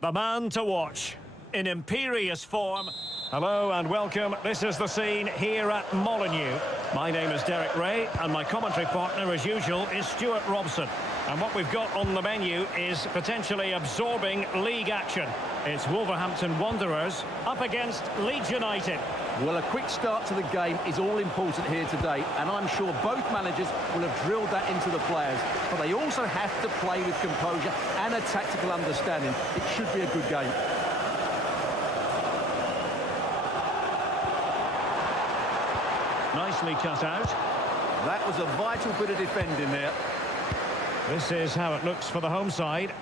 The man to watch, in imperious form. Hello and welcome. This is the scene here at Molineux. My name is Derek Ray, and my commentary partner, as usual, is Stuart Robson. And what we've got on the menu is potentially absorbing league action. It's Wolverhampton Wanderers up against Leeds United. Well, a quick start to the game is all important here today, and I'm sure both managers will have drilled that into the players. But they also have to play with composure and a tactical understanding. It should be a good game. Nicely cut out. That was a vital bit of defending there. This is how it looks for the home side.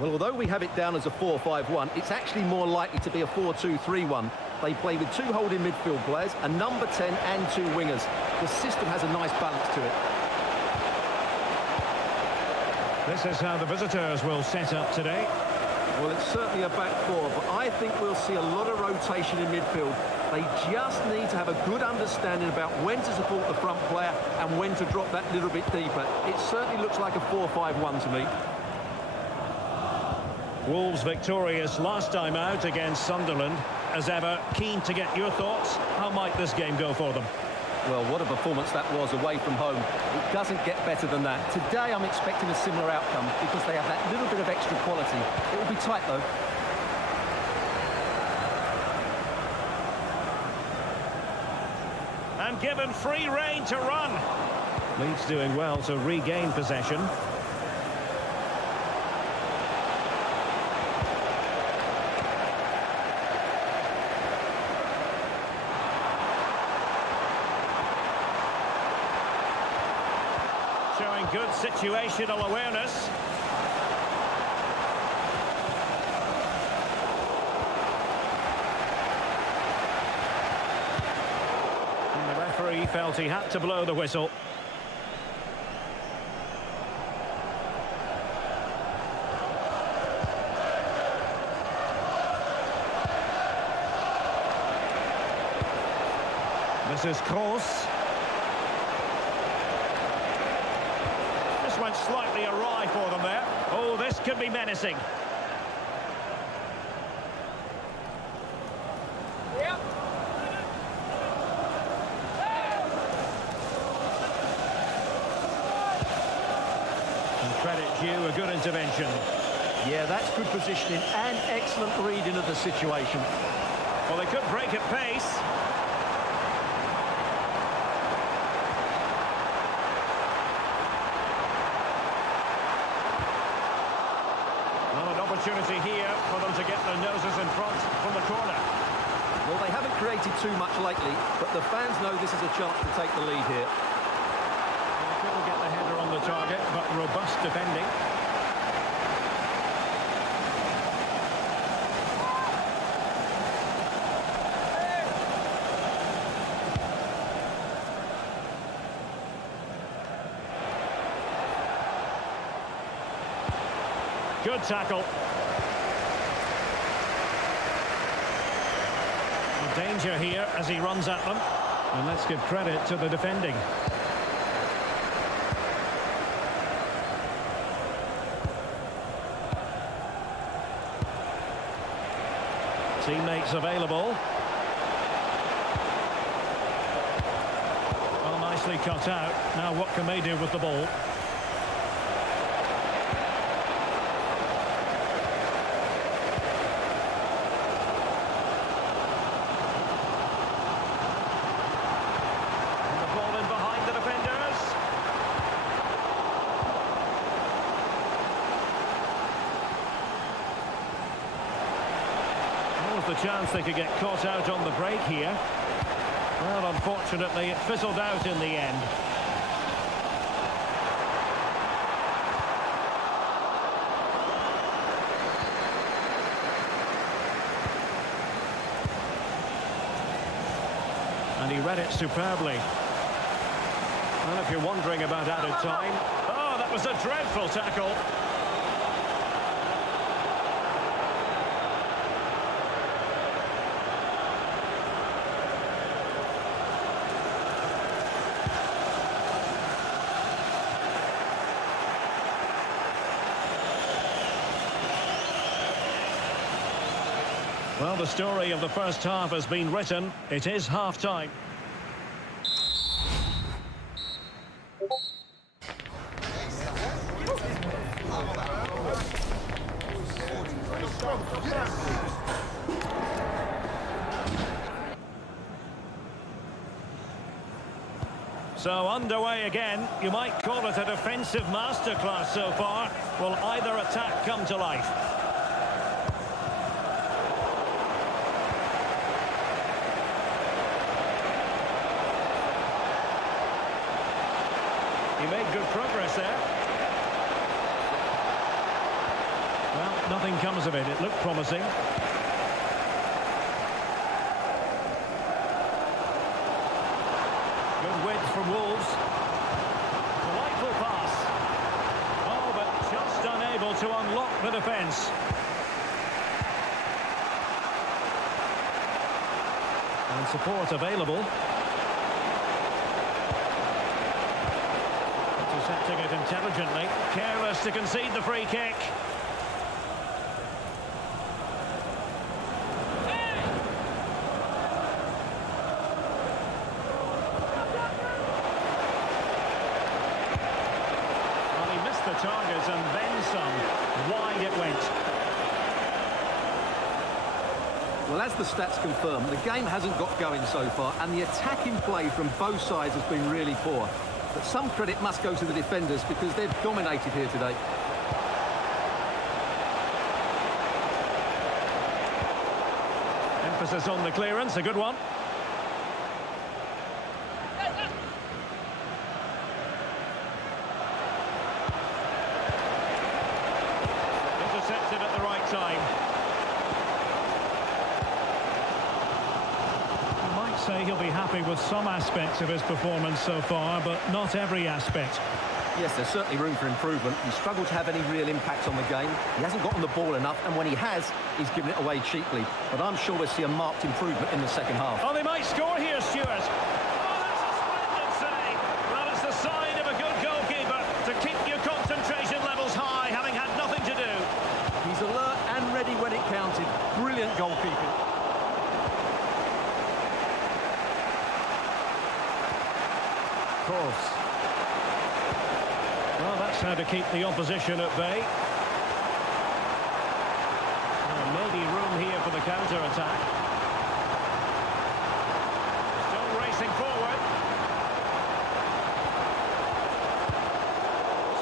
Well, although we have it down as a 4-5-1, it's actually more likely to be a 4-2-3-1. They play with two holding midfield players, a number 10 and two wingers. The system has a nice balance to it. This is how the visitors will set up today. Well, it's certainly a back four, but I think we'll see a lot of rotation in midfield. They just need to have a good understanding about when to support the front player and when to drop that little bit deeper. It certainly looks like a 4-5-1 to me. Wolves victorious last time out against Sunderland. As ever, keen to get your thoughts. How might this game go for them? Well, what a performance that was away from home. It doesn't get better than that. Today, I'm expecting a similar outcome because they have that little bit of extra quality. It will be tight, though. And given free rein to run. Leeds doing well to regain possession. Showing good situational awareness. And the referee felt he had to blow the whistle. This is Kroos. Went slightly awry for them there. Oh, this could be menacing. Yep. And credit due, a good intervention. Yeah, that's good positioning and excellent reading of the situation. Well, they could break at pace. Opportunity here for them to get their noses in front from the corner. Well, they haven't created too much lately, but the fans know this is a chance to take the lead here. They couldn't get the header on the target, but robust defending. Good tackle. Danger here as he runs at them. And let's give credit to the defending. Teammates available. Well, nicely cut out. Now what can they do with the ball? The chance they could get caught out on the break here. Well, unfortunately, it fizzled out in the end. And he read it superbly. Well, if you're wondering about added time... Oh, that was a dreadful tackle. Well, the story of the first half has been written. It is half-time. So underway again. You might call it a defensive masterclass so far. Will either attack come to life? He made good progress there. Well, nothing comes of it. It looked promising. Good width from Wolves. Delightful pass. Oh, but just unable to unlock the defence. And support available. Intercepting it intelligently. Careless to concede the free kick. The target and then some. Wide it went. Well, as the stats confirm, the game hasn't got going so far, and the attacking play from both sides has been really poor. But some credit must go to the defenders because they've dominated here today. Emphasis on the clearance, a good one. Intercepted at the right time. You might say he'll be happy with some aspects of his performance so far, but not every aspect. Yes, there's certainly room for improvement. He's struggled to have any real impact on the game. He hasn't gotten the ball enough, and when he has, he's given it away cheaply. But I'm sure we'll see a marked improvement in the second half. Oh, they might score here, Stuart. Oh, that's a splendid save. Well, it's the sign of a good goalkeeper to keep your concentration levels high, having had nothing to do. He's alert and ready when it counted. Brilliant goalkeeping. Course. Well, that's how to keep the opposition at bay. Well, maybe room here for the counter-attack. Still racing forward.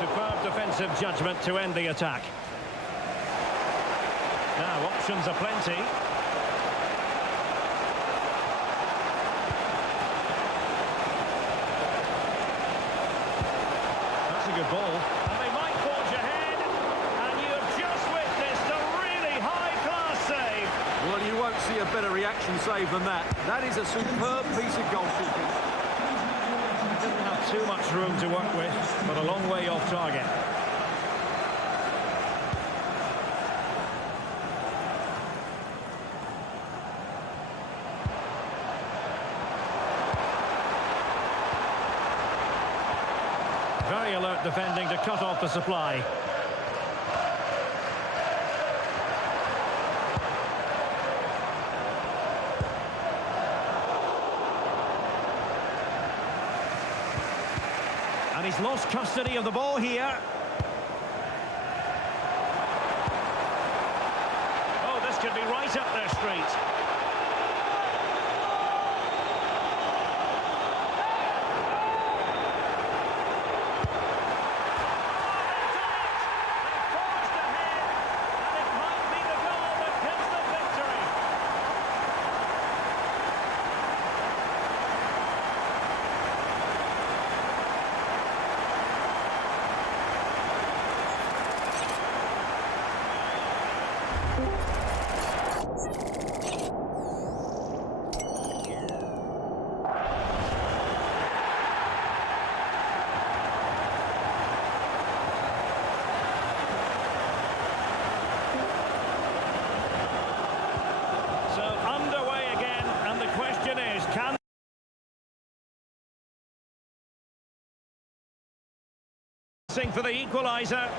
Superb defensive judgment to end the attack. Now, options are plenty. That's a good ball. And they might forge ahead. And you have just witnessed a really high-class save. Well, you won't see a better reaction save than that. That is a superb piece of goalkeeping. Didn't have too much room to work with, but a long way off target. Very alert defending to cut off the supply. And he's lost custody of the ball here. Oh, this could be right up their street. For the equaliser.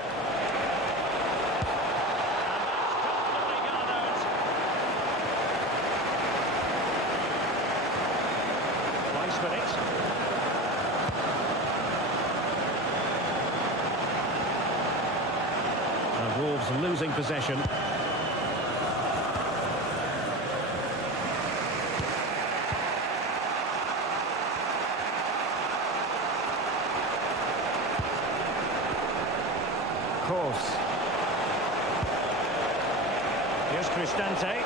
last minute. And Wolves losing possession. Cross. Here's Cristante.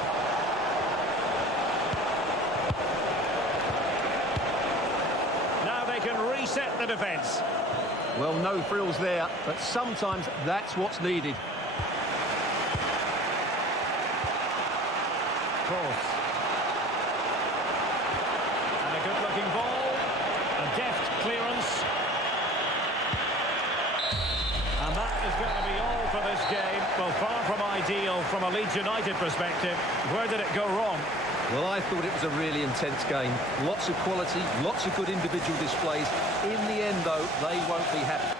Now they can reset the defence. Well, no frills there, but sometimes that's what's needed. Cross. And a good-looking ball. A deft clearance. And that is going to be all for this game. Well, far from ideal from a Leeds United perspective. Where did it go wrong? Well, I thought it was a really intense game. Lots of quality, lots of good individual displays. In the end, though, they won't be happy.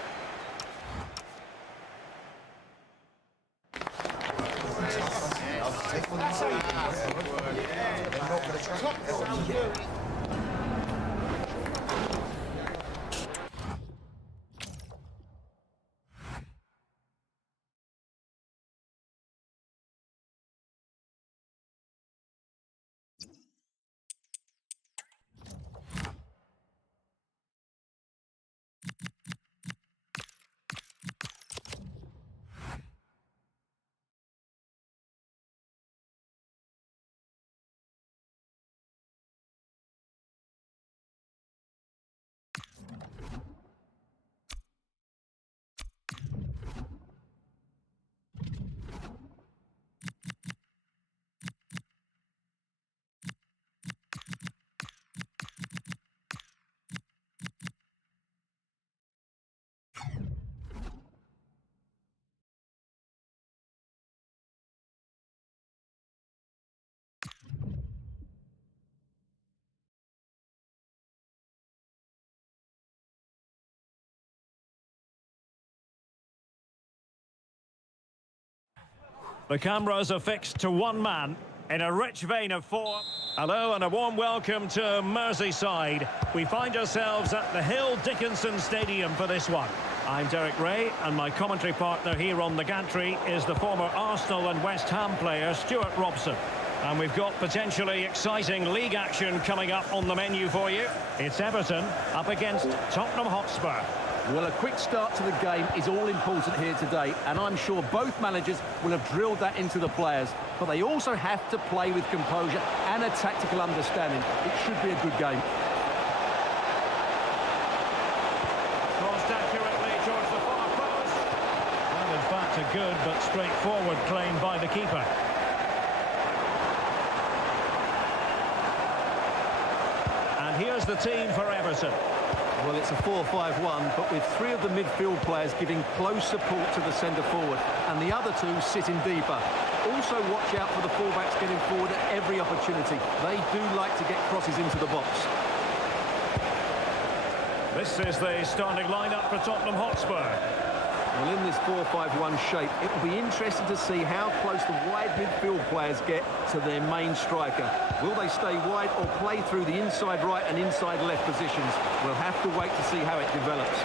The cameras are fixed to one man in a rich vein of form. Hello and a warm welcome to Merseyside. We find ourselves at the Hill Dickinson Stadium for this one. I'm Derek Ray, and my commentary partner here on the gantry is the former Arsenal and West Ham player Stuart Robson. And we've got potentially exciting league action coming up on the menu for you. It's Everton up against Tottenham Hotspur. Well, a quick start to the game is all important here today, and I'm sure both managers will have drilled that into the players, but they also have to play with composure and a tactical understanding. It should be a good game. Crossed accurately towards the far post. Well, in fact, a good but straightforward claim by the keeper. And here's the team for Everton. Well, it's a 4-5-1, but with three of the midfield players giving close support to the centre forward, and the other two sitting deeper. Also watch out for the fullbacks getting forward at every opportunity. They do like to get crosses into the box. This is the starting lineup for Tottenham Hotspur. Well, in this 4-5-1 shape, it will be interesting to see how close the wide midfield players get to their main striker. Will they stay wide or play through the inside right and inside left positions? We'll have to wait to see how it develops.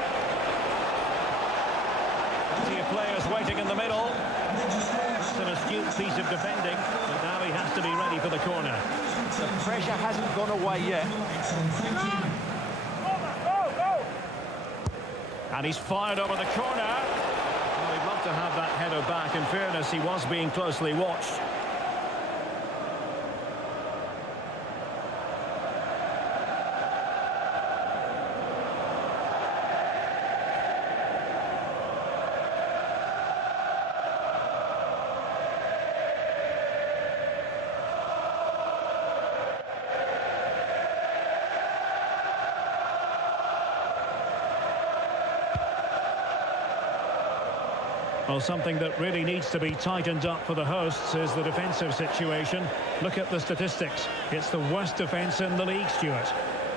Plenty of players waiting in the middle. That's an astute piece of defending, but now he has to be ready for the corner. The pressure hasn't gone away yet. And he's fired over the corner. Well, we'd love to have that header back. In fairness, he was being closely watched. Well, something that really needs to be tightened up for the hosts is the defensive situation. Look at the statistics. It's the worst defence in the league, Stuart.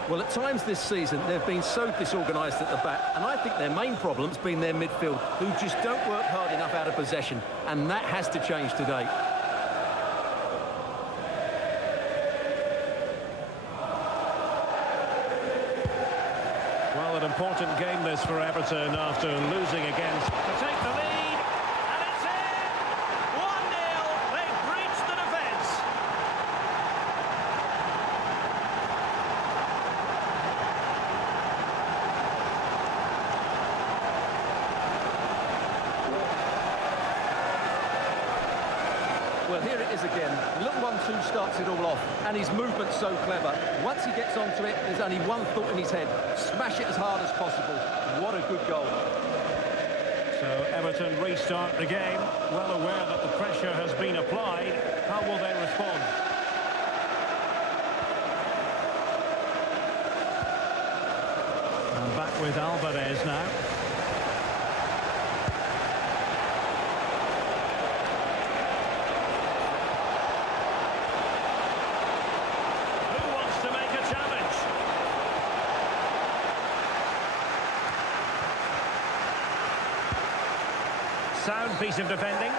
Well, at times this season, they've been so disorganised at the back, and I think their main problem's been their midfield, who just don't work hard enough out of possession, and that has to change today. Well, an important game this for Everton after losing against to take the lead, and it's in! 1-0, they've breached the defence. Well, here it is again. The little 1-2 starts it all off, and his movement's so clever. Once he gets onto it, there's only one thought in his head: smash it as hard as possible. What a good goal. So Everton restart the game, well aware that the pressure has been applied. How will they respond? And back with Alvarez now. Sound piece of defending.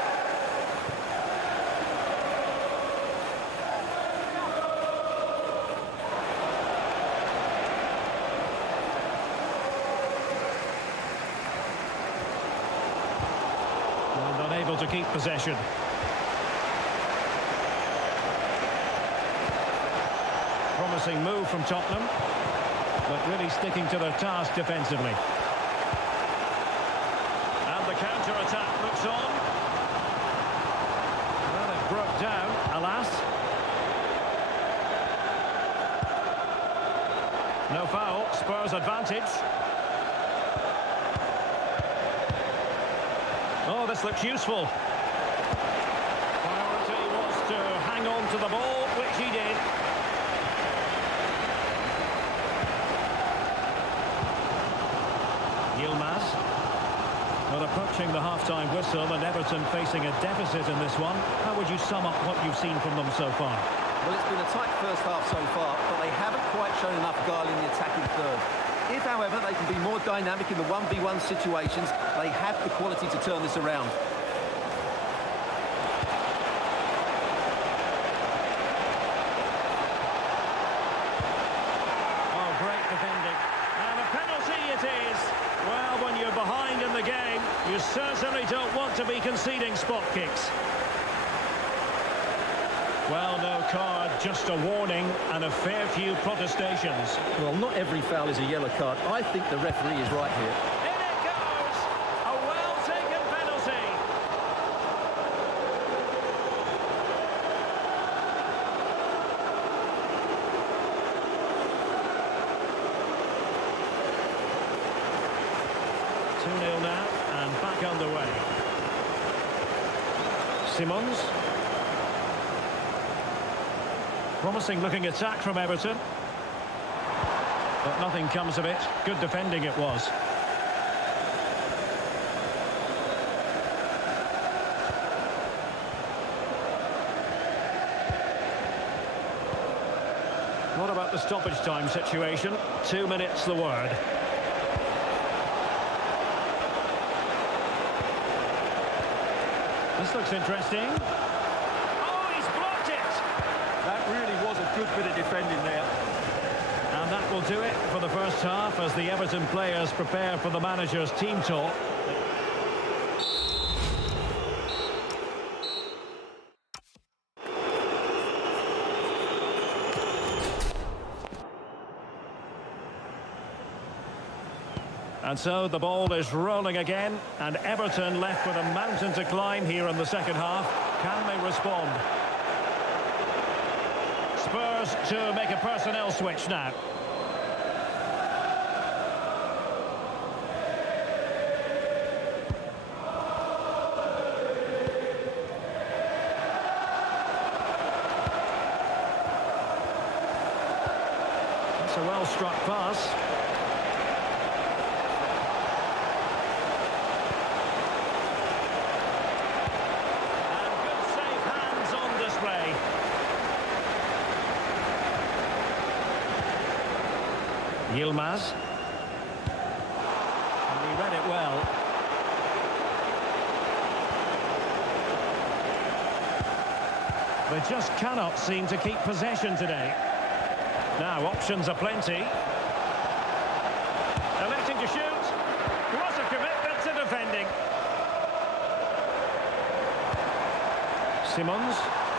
And unable to keep possession. Promising move from Tottenham, but really sticking to their task defensively. The counter-attack looks on. Well, it broke down, alas. No foul, Spurs advantage. Oh, this looks useful. Priority was to hang on to the ball, which he did. Yilmaz. Well, approaching the half-time whistle and Everton facing a deficit in this one. How would you sum up what you've seen from them so far? Well, it's been a tight first half so far, but they haven't quite shown enough guile in the attacking third. If, however, they can be more dynamic in the 1v1 situations, they have the quality to turn this around. Oh, great defending. And a penalty it is. Well, when you're behind in the game, you certainly don't want to be conceding spot kicks. Well, no card, just a warning and a fair few protestations. Well, not every foul is a yellow card. I think the referee is right here. In it goes! A well-taken penalty. Now and back underway. Simons. Promising looking attack from Everton. But nothing comes of it. Good defending it was. What about the stoppage time situation? 2 minutes the word. This looks interesting. Oh, he's blocked it! That really was a good bit of defending there. And that will do it for the first half as the Everton players prepare for the manager's team talk. And so the ball is rolling again, and Everton left with a mountain to climb here in the second half. Can they respond? Spurs to make a personnel switch now. It's a well-struck pass. Yilmaz. And he read it well. They just cannot seem to keep possession today. Now, options are plenty. A to shoot. What a commitment to defending. Simons.